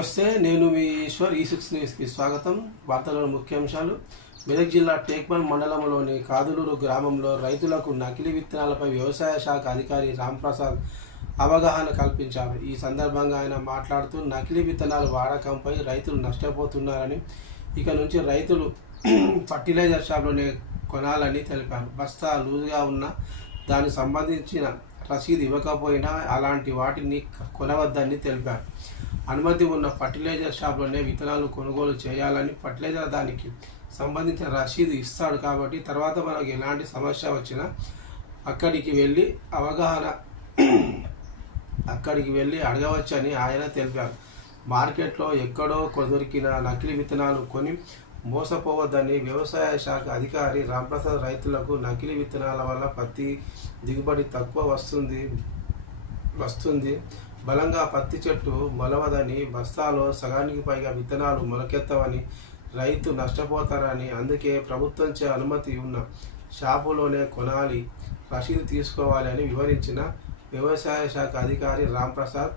నమస్తే, నేను మీ ఈశ్వర్. ఈ6 న్యూస్కి స్వాగతం. వార్తలోని ముఖ్యాంశాలు. మెదక్ జిల్లా టేక్మల్ మండలంలోని కాదులూరు గ్రామంలో రైతులకు నకిలీ విత్తనాలపై వ్యవసాయ శాఖ అధికారి రాంప్రసాద్ అవగాహన కల్పించారు. ఈ సందర్భంగా ఆయన మాట్లాడుతూ నకిలీ విత్తనాల వాడకంపై రైతులు నష్టపోతున్నారని, ఇక నుంచి రైతులు ఫర్టిలైజర్ షాప్లోనే కొనాలని తెలిపారు. బస్తా లూజుగా ఉన్న దానికి సంబంధించిన రసీదు ఇవ్వకపోయినా అలాంటి వాటిని కొనవద్దని తెలిపారు. అనుమతి ఉన్న ఫర్టిలైజర్ షాప్లోనే విత్తనాలు కొనుగోలు చేయాలని, ఫర్టిలైజర్ దానికి సంబంధించిన రసీదు ఇస్తాడు కాబట్టి తర్వాత మనకు ఎలాంటి సమస్య వచ్చినా అక్కడికి వెళ్ళి అడగవచ్చని ఆయన తెలిపారు. మార్కెట్లో ఎక్కడో దొరికిన నకిలీ విత్తనాలు కొని మోసపోవద్దని వ్యవసాయ శాఖ అధికారి రాంప్రసాద్ రైతులకు నకిలీ విత్తనాల వల్ల పత్తి దిగుబడి తక్కువ వస్తుంది, బలంగా పత్తి చెట్టు మొలవదని, బస్తాలో సగానికి పైగా విత్తనాలు మొలకెత్తవని, రైతు నష్టపోతారని, అందుకే ప్రభుత్వంచే అనుమతి ఉన్న షాపులోనే కొనాలి, రసీదు తీసుకోవాలి అని వివరించిన వ్యవసాయ శాఖ అధికారి రాంప్రసాద్